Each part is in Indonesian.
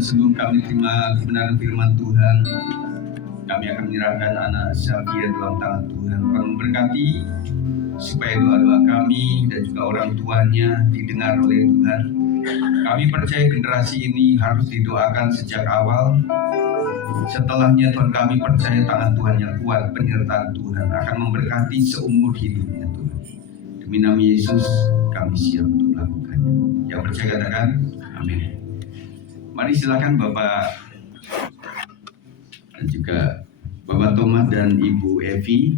Sebelum kami terima kebenaran firman Tuhan, kami akan menyerahkan anak Sylvia dalam tangan Tuhan. Tuhan memberkati supaya doa-doa kami dan juga orang tuanya didengar oleh Tuhan. Kami percaya generasi ini harus didoakan sejak awal. Setelahnya Tuhan, kami percaya tangan Tuhan yang kuat, penyertaan Tuhan akan memberkati seumur hidupnya Tuhan. Demi nama Yesus kami siap untuk melakukannya. Yang percaya katakan amin. Mari silakan Bapak dan juga Bapak Thomas dan Ibu Evi.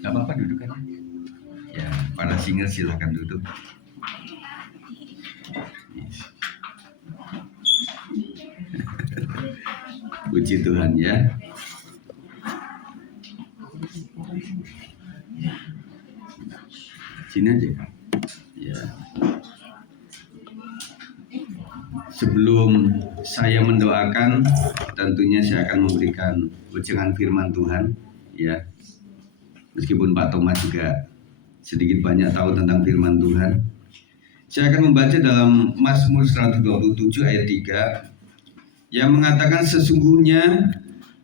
Gak apa-apa duduk kan? Ya, para singer silakan duduk. Puji Tuhan ya. Sini aja Kak. Ya. Sebelum saya mendoakan, tentunya saya akan memberikan ujangan firman Tuhan, ya. Meskipun Pak Thomas juga sedikit banyak tahu tentang firman Tuhan. Saya akan membaca dalam Mazmur 127 ayat 3 yang mengatakan sesungguhnya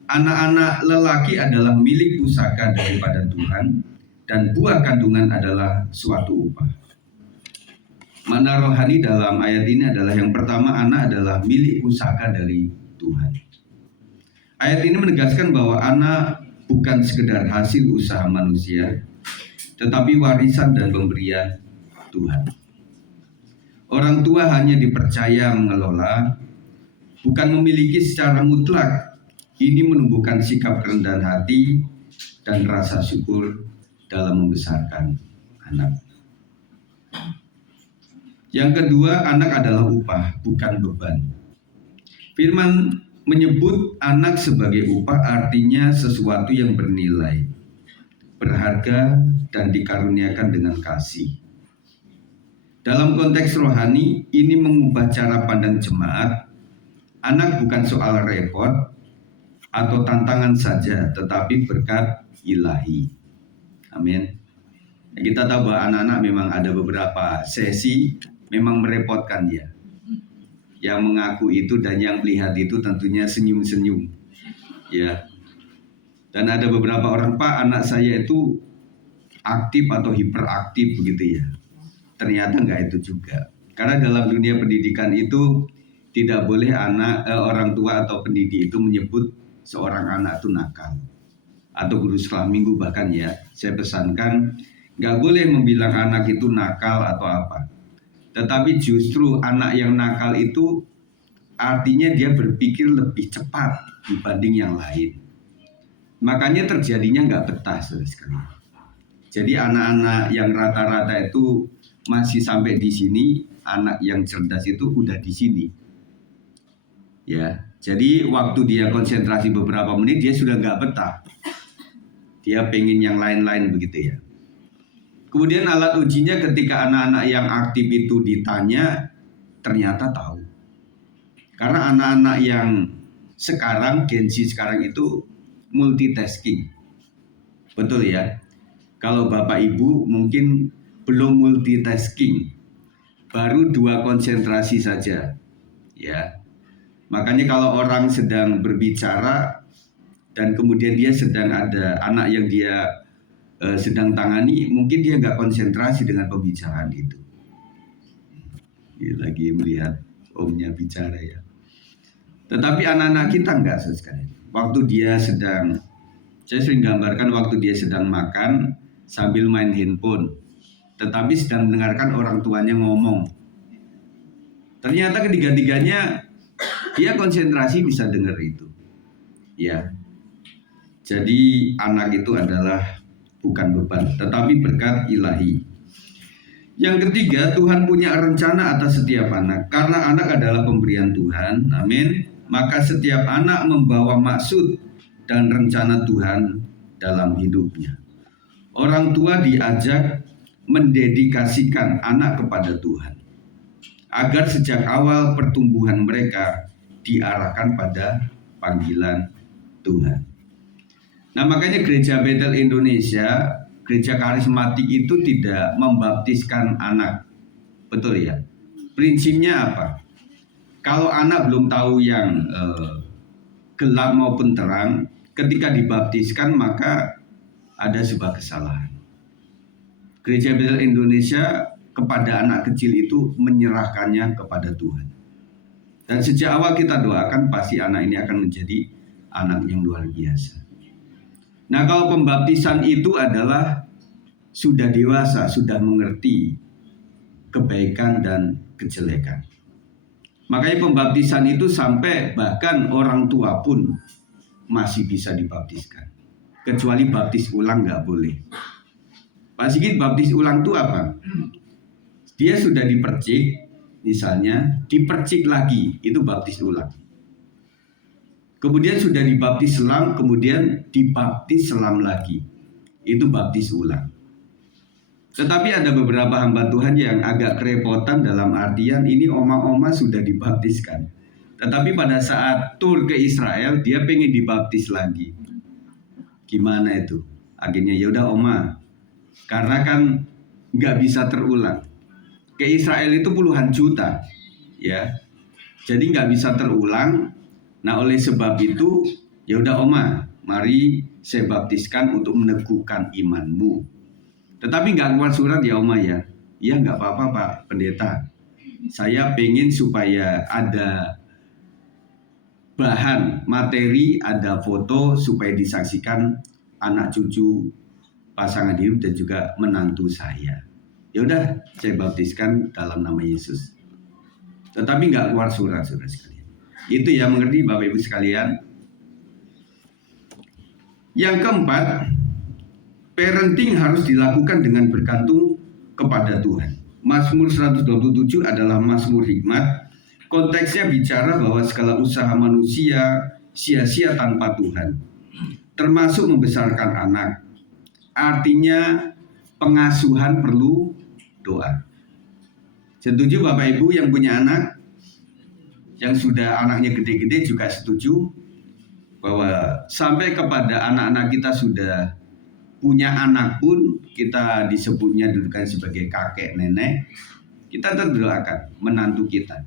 anak-anak lelaki adalah milik pusaka daripada Tuhan dan buah kandungan adalah suatu upah. Makna rohani dalam ayat ini adalah yang pertama, anak adalah milik pusaka dari Tuhan. Ayat ini menegaskan bahwa anak bukan sekedar hasil usaha manusia, tetapi warisan dan pemberian Tuhan. Orang tua hanya dipercaya mengelola, bukan memiliki secara mutlak. Ini menumbuhkan sikap kerendahan hati dan rasa syukur dalam membesarkan anak. Yang kedua, anak adalah upah, bukan beban. Firman menyebut anak sebagai upah artinya sesuatu yang bernilai, berharga, dan dikaruniakan dengan kasih. Dalam konteks rohani, ini mengubah cara pandang jemaat. Anak bukan soal repot atau tantangan saja, tetapi berkat ilahi. Amin. Kita tahu bahwa anak-anak memang ada beberapa sesi memang merepotkan dia. Yang mengaku itu dan yang melihat itu tentunya senyum-senyum. Ya. Dan ada beberapa orang, Pak, anak saya itu aktif atau hiperaktif begitu ya. Ternyata enggak itu juga. Karena dalam dunia pendidikan itu tidak boleh orang tua atau pendidik itu menyebut seorang anak itu nakal. Atau guru sekolah minggu bahkan ya, saya pesankan enggak boleh membilang anak itu nakal atau apa. Tetapi justru anak yang nakal itu artinya dia berpikir lebih cepat dibanding yang lain. Makanya terjadinya nggak betah sekali. Jadi anak-anak yang rata-rata itu masih sampai di sini, anak yang cerdas itu udah di sini. Ya, jadi waktu dia konsentrasi beberapa menit dia sudah nggak betah. Dia pengen yang lain-lain begitu ya. Kemudian alat ujinya ketika anak-anak yang aktif itu ditanya, ternyata tahu. Karena anak-anak yang sekarang, Gen Z sekarang itu multitasking. Betul ya? Kalau Bapak Ibu mungkin belum multitasking. Baru 2 konsentrasi saja. Ya. Makanya kalau orang sedang berbicara dan kemudian dia sedang ada anak yang dia sedang tangani, mungkin dia nggak konsentrasi dengan pembicaraan itu. Dia lagi melihat omnya bicara ya. Tetapi anak-anak kita nggak sekali. Waktu dia sedang, saya sering gambarkan waktu dia sedang makan sambil main handphone, tetapi sedang mendengarkan orang tuanya ngomong. Ternyata ketiga-tiganya dia konsentrasi bisa dengar itu. Ya. Jadi anak itu adalah bukan beban, tetapi berkat ilahi. Yang ketiga, Tuhan punya rencana atas setiap anak. Karena anak adalah pemberian Tuhan, amin. Maka setiap anak membawa maksud dan rencana Tuhan dalam hidupnya. Orang tua diajak mendedikasikan anak kepada Tuhan, agar sejak awal pertumbuhan mereka diarahkan pada panggilan Tuhan. Nah, makanya Gereja Bethel Indonesia, gereja karismatik itu tidak membaptiskan anak. Betul ya? Prinsipnya apa? Kalau anak belum tahu yang gelap maupun terang, ketika dibaptiskan maka ada sebuah kesalahan. Gereja Bethel Indonesia kepada anak kecil itu menyerahkannya kepada Tuhan. Dan sejak awal kita doakan pasti anak ini akan menjadi anak yang luar biasa. Nah, kalau pembaptisan itu adalah sudah dewasa, sudah mengerti kebaikan dan kejelekan. Makanya pembaptisan itu sampai bahkan orang tua pun masih bisa dibaptiskan. Kecuali baptis ulang nggak boleh. Pak Sigit, baptis ulang itu apa? Dia sudah dipercik, misalnya dipercik lagi, itu baptis ulang. Kemudian sudah dibaptis selam, kemudian dibaptis selam lagi. Itu baptis ulang. Tetapi ada beberapa hamba Tuhan yang agak kerepotan dalam artian ini oma-oma sudah dibaptiskan. Tetapi pada saat tur ke Israel, dia pengen dibaptis lagi. Gimana itu? Akhirnya yaudah oma, karena kan nggak bisa terulang. Ke Israel itu puluhan juta, ya. Jadi nggak bisa terulang. Nah, oleh sebab itu, ya udah oma, mari saya baptiskan untuk meneguhkan imanmu. Tetapi nggak keluar surat ya oma ya. Ya nggak apa-apa Pak Pendeta. Saya pengen supaya ada bahan materi, ada foto supaya disaksikan anak cucu pasangan hidup dan juga menantu saya. Ya udah, saya baptiskan dalam nama Yesus. Tetapi nggak keluar surat, saudara sekalian. Itu ya, mengerti Bapak Ibu sekalian. Yang keempat, parenting harus dilakukan dengan bergantung kepada Tuhan. Mazmur 127 adalah Mazmur hikmat. Konteksnya bicara bahwa segala usaha manusia sia-sia tanpa Tuhan, termasuk membesarkan anak. Artinya pengasuhan perlu doa. Setuju Bapak Ibu yang punya anak? Yang sudah anaknya gede-gede juga setuju bahwa sampai kepada anak-anak kita sudah punya anak pun kita disebutnya dudukan sebagai kakek nenek, kita tetap doakan menantu kita.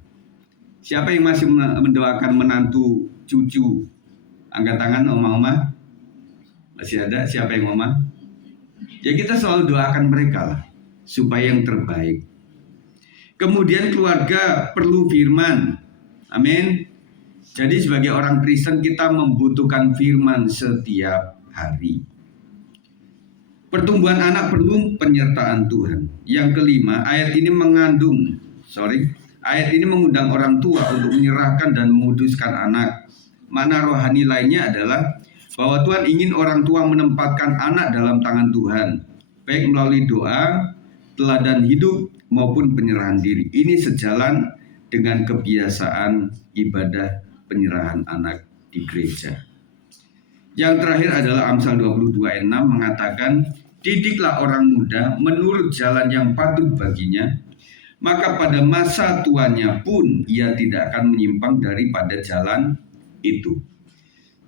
Siapa yang masih mendoakan menantu cucu? Angkat tangan oma-oma. Masih ada? Siapa yang oma? Ya kita selalu doakan mereka lah supaya yang terbaik. Kemudian keluarga perlu firman. Amin. Jadi sebagai orang Kristen kita membutuhkan firman setiap hari. Pertumbuhan anak perlu penyertaan Tuhan. Yang kelima, ayat ini mengundang orang tua untuk menyerahkan dan menguduskan anak. Makna rohani lainnya adalah bahwa Tuhan ingin orang tua menempatkan anak dalam tangan Tuhan, baik melalui doa, teladan hidup maupun penyerahan diri. Ini sejalan dengan kebiasaan ibadah penyerahan anak di gereja. Yang terakhir adalah Amsal 22 ayat 6 mengatakan, didiklah orang muda menurut jalan yang patut baginya, maka pada masa tuanya pun ia tidak akan menyimpang daripada jalan itu.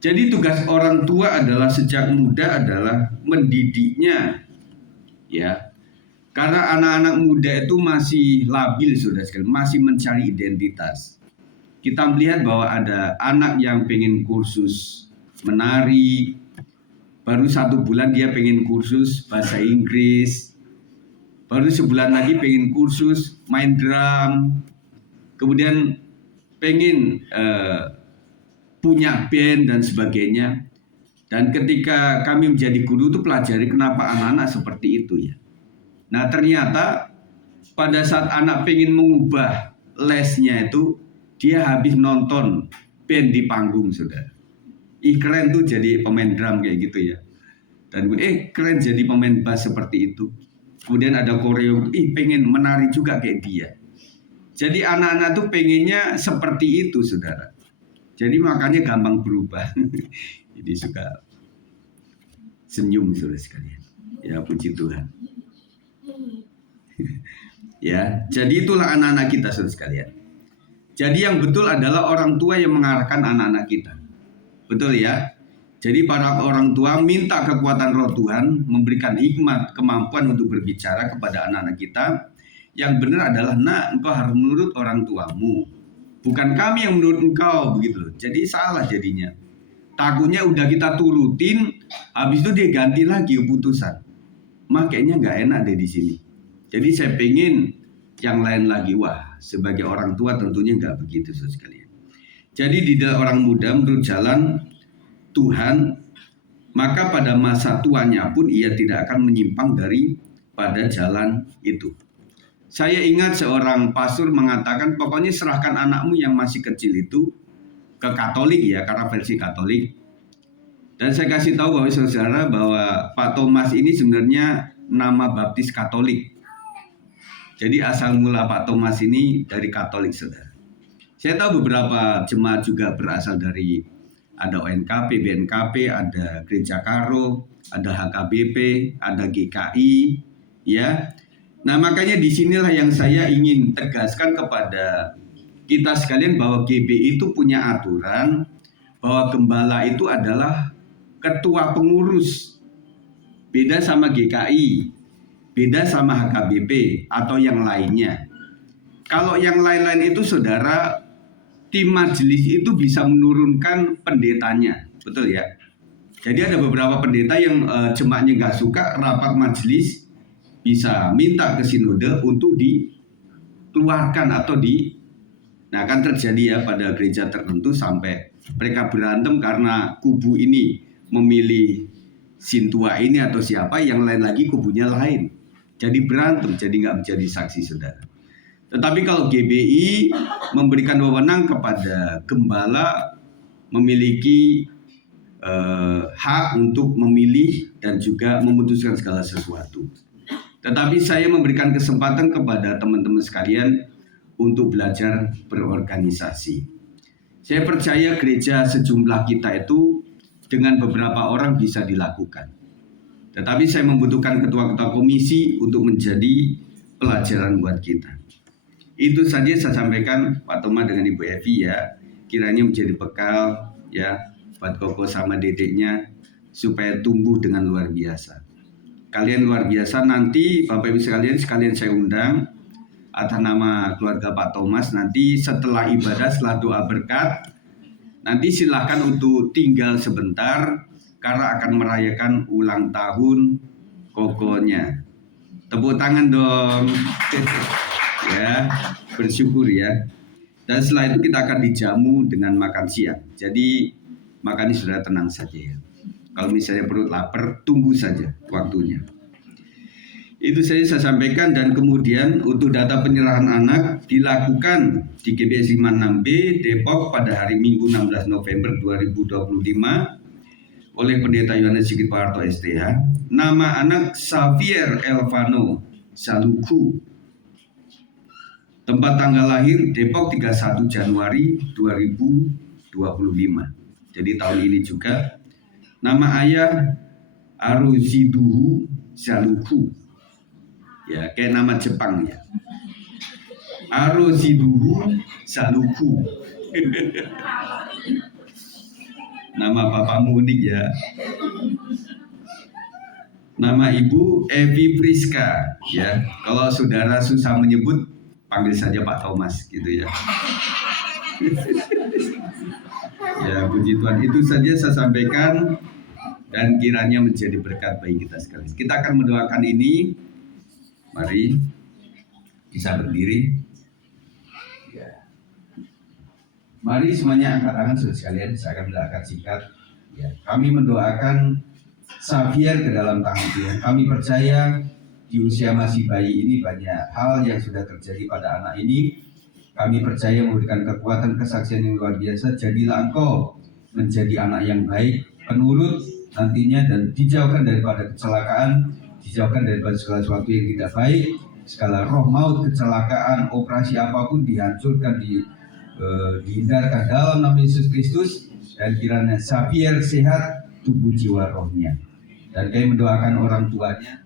Jadi tugas orang tua adalah sejak muda adalah mendidiknya, ya. Karena anak-anak muda itu masih labil, saudara sekalian, masih mencari identitas. Kita melihat bahwa ada anak yang pengen kursus menari, baru 1 bulan dia pengen kursus bahasa Inggris, baru sebulan lagi pengen kursus main drum, kemudian pengen punya band dan sebagainya. Dan ketika kami menjadi guru itu pelajari kenapa anak-anak seperti itu ya. Nah ternyata pada saat anak pengen mengubah lesnya itu, dia habis nonton band di panggung, saudara. ih keren tuh jadi pemain drum kayak gitu ya. Dan keren jadi pemain bass seperti itu. Kemudian ada koreo, pengen menari juga kayak dia. Jadi anak-anak tuh pengennya seperti itu, saudara. Jadi makanya gampang berubah. Jadi suka senyum, saudara sekalian. Ya puji Tuhan. Ya, jadi itulah anak-anak kita, saudara sekalian. Jadi yang betul adalah orang tua yang mengarahkan anak-anak kita. Betul ya? Jadi para orang tua minta kekuatan roh Tuhan, memberikan hikmat, kemampuan untuk berbicara kepada anak-anak kita. Yang benar adalah, nak, engkau harus menurut orang tuamu. Bukan kami yang menurut engkau, begitu loh. Jadi salah jadinya. Takutnya udah kita turutin, habis itu dia ganti lagi keputusan. Makanya nggak enak deh di sini. Jadi saya pengen yang lain lagi. Wah, sebagai orang tua tentunya nggak begitu, saudara sekalian. Jadi di dalam orang muda menurut jalan Tuhan, maka pada masa tuanya pun ia tidak akan menyimpang dari pada jalan itu. Saya ingat seorang pastor mengatakan, pokoknya serahkan anakmu yang masih kecil itu ke Katolik ya, karena versi Katolik. Dan saya kasih tahu bahwa saudara bahwa Pak Thomas ini sebenarnya nama baptis Katolik. Jadi asal mula Pak Thomas ini dari Katolik, saudara. Saya tahu beberapa jemaat juga berasal dari ada ONKP, BNKP, ada Gereja Karo, ada HKBP, ada GKI, ya. Nah makanya disinilah yang saya ingin tegaskan kepada kita sekalian bahwa GBI itu punya aturan bahwa gembala itu adalah ketua pengurus, beda sama GKI, beda sama HKBP atau yang lainnya. Kalau yang lain-lain itu saudara, tim majelis itu bisa menurunkan pendetanya, betul ya? Jadi ada beberapa pendeta yang jemaatnya nggak suka rapat majelis, bisa minta ke sinode untuk dikeluarkan atau nah kan terjadi ya pada gereja tertentu sampai mereka berantem karena kubu ini memilih sintua ini atau siapa, yang lain lagi kubunya lain. Jadi berantem, jadi nggak menjadi saksi, saudara. Tetapi kalau GBI memberikan wewenang kepada gembala memiliki hak untuk memilih dan juga memutuskan segala sesuatu. Tetapi saya memberikan kesempatan kepada teman-teman sekalian untuk belajar berorganisasi. Saya percaya gereja sejumlah kita itu dengan beberapa orang bisa dilakukan. Tetapi saya membutuhkan ketua-ketua komisi untuk menjadi pelajaran buat kita. Itu saja saya sampaikan Pak Thomas dengan Ibu Evi ya. Kiranya menjadi bekal ya buat Koko sama dedeknya supaya tumbuh dengan luar biasa. Kalian luar biasa. Nanti Bapak Ibu sekalian saya undang atas nama keluarga Pak Thomas. Nanti setelah ibadah, setelah doa berkat, nanti silakan untuk tinggal sebentar karena akan merayakan ulang tahun Kokonya. Tepuk tangan dong. Ya, bersyukur ya. Dan setelah itu kita akan dijamu dengan makan siang. Jadi makannya sudah tenang saja ya. Kalau misalnya perut lapar, tunggu saja waktunya. Itu saja saya sampaikan. Dan kemudian untuk data penyerahan anak dilakukan di GBS 56B Depok pada hari Minggu 16 November 2025 oleh Pendeta Yohanes Sigit Parto STH. Nama anak Xavier Elvano Saluku. Tempat tanggal lahir Depok 31 Januari 2025. Jadi tahun ini juga. Nama ayah Aruziduhu Saluku. Ya, kayak nama Jepang ya. Aruziduhu Saluku. Nama bapakmu unik ya. Nama ibu Evi Priska ya. Kalau saudara susah menyebut, panggil saja Pak Thomas gitu ya. Ya puji Tuhan, itu saja saya sampaikan dan kiranya menjadi berkat bagi kita sekalian. Kita akan mendoakan ini. Mari bisa berdiri. Ya. Mari semuanya angkat tangan saudara sekalian. Saya akan mendoakan singkat. Ya. Kami mendoakan Xavier ke dalam tangan Tuhan. Kami percaya di usia masih bayi ini banyak hal yang sudah terjadi pada anak ini. Kami percaya memberikan kekuatan kesaksian yang luar biasa. Jadilah engkau menjadi anak yang baik, penurut nantinya, dan dijauhkan daripada kecelakaan, dijauhkan daripada segala sesuatu yang tidak baik, segala roh maut, kecelakaan, operasi apapun dihancurkan, dihindarkan dalam nama Yesus Kristus. Dan kiranya Xavier sehat tubuh jiwa rohnya. Dan kami mendoakan orang tuanya,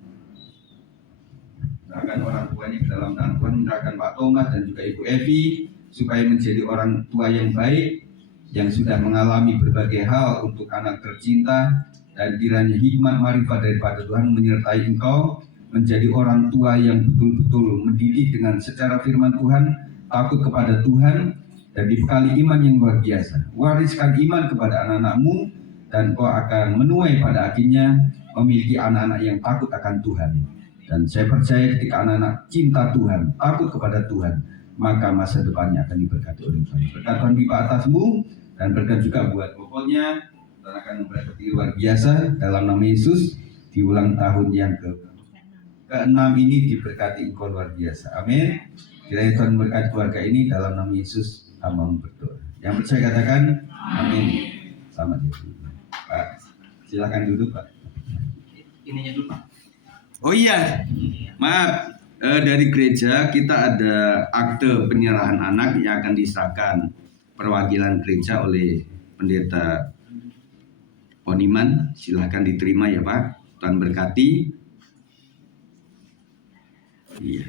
ke dalam tangan Tuhan, menyerahkan Pak Thomas dan juga Ibu Evi supaya menjadi orang tua yang baik, yang sudah mengalami berbagai hal untuk anak tercinta. Dan kiranya hikmat marifat daripada Tuhan menyertai engkau menjadi orang tua yang betul-betul mendidik dengan secara firman Tuhan, takut kepada Tuhan, dan dibekali iman yang luar biasa. Wariskan iman kepada anak-anakmu, dan kau akan menuai pada akhirnya memiliki anak-anak yang takut akan Tuhan. Dan saya percaya ketika anak-anak cinta Tuhan, takut kepada Tuhan, maka masa depannya akan diberkati oleh Tuhan. Berkat Tuhan limpah atasmu, dan berkat juga buat pokoknya. Tuhan akan memberkati luar biasa dalam nama Yesus. Di ulang tahun yang ke-6 ini diberkati engkau luar biasa. Amin. Kiranya Tuhan memberkati keluarga ini dalam nama Yesus. Hamba berdoa. Yang percaya katakan amin. Selamat ya, Pak. Silakan duduk, Pak. Ininya dulu, Pak. Oh iya, maaf. Dari gereja kita ada akte penyerahan anak yang akan disahkan perwakilan gereja oleh pendeta Poniman. Silakan diterima ya, Pak. Tuhan berkati. Iya.